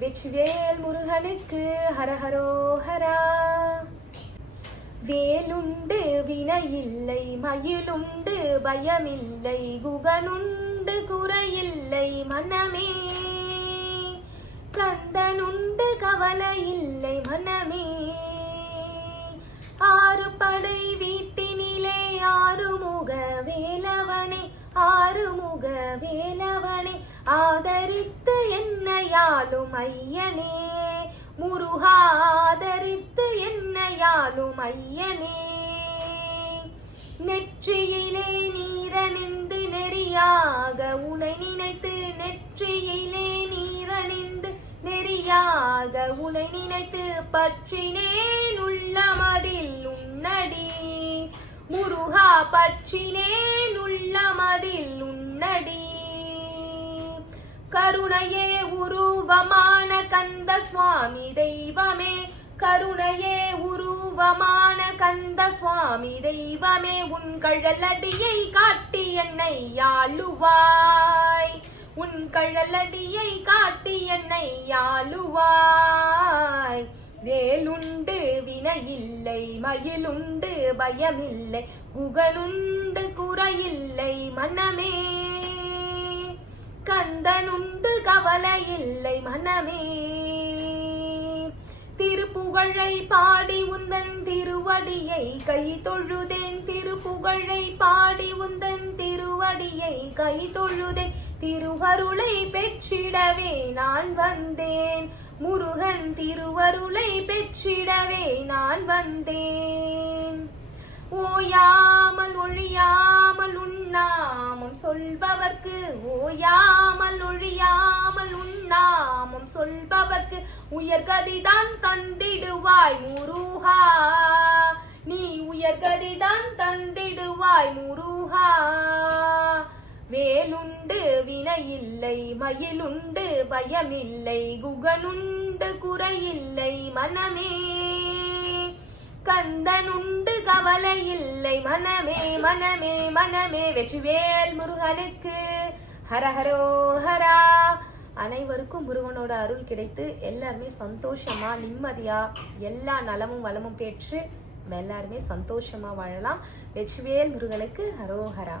வெற்றிவேல் முருகனுக்கு ஹரஹரோஹரா. வேலுண்டு வினையில்லை மயிலுண்டு பயமில்லை குகனுண்டு குறையில்லை மனமே கந்தனுண்டு கவலை இல்லை மனமே ஆறு படை வீட்டினிலே ஆறுமுக வேலவனே ஆறுமுக வேலவனே. ஆதரித்து என்னையாலும் ஐயனே. முருகா ஆதரித்து என்னையாலும் ஐயனே. நெற்றியிலே நீரணிந்து நெறியாக உனை நினைத்து நெற்றியிலே நீரணிந்து நெறியாக உனை நினைத்து பற்றினேன் உள்ளமதில் உன்னடி. முருகா பற்றினேன் கருணையே உருவமான கந்த சுவாமி தெய்வமே. கருணையே உருவமான கந்த சுவாமி தெய்வமே. உன் கழலடியை காட்டி என்னை யாழுவாய் உன் கழலடியை காட்டி என்னை யாழுவாய் வேலுண்டு வினையில்லை மயிலுண்டு பயமில்லை குகனுண்டு குறையில்லை மனமே கந்தனுண்டு கவலை இல்லை மனமே. திருப்புகழை பாடி உந்தன் திருவடியை கை தொழுதேன். திருப்புகழை பாடி உந்தன் திருவடியை கை தொழுதேன். திருவருளை பெற்றிடவே நான் வந்தேன். முருகன் திருவருளை பெற்றிடவே நான் வந்தேன். ஓயாமல் ஒழியாமல் உண்ணாமும் சொல்பவர்க்கு ஓயாமல் ஒழியாமல் உண்ணாமும் சொல்பவர்க்கு உயர்கதிதான் தந்திடுவாய் முருகா. நீ உயர்கதிதான் தந்திடுவாய் முருகா. வேலுண்டு வினையில்லை மயிலுண்டு பயமில்லை குகனுண்டு குறையில்லை மனமே மனமே மனமே மனமே வெற்றிவேல் முருகனுக்கு. ஹரஹரோ ஹரா அனைவருக்கும் முருகனோட அருள் கிடைத்து எல்லாருமே சந்தோஷமா நிம்மதியா எல்லா நலமும் வளமும் பெற்று நம்ம எல்லாருமே சந்தோஷமா வாழலாம். வெற்றிவேல் முருகனுக்கு ஹரோஹரா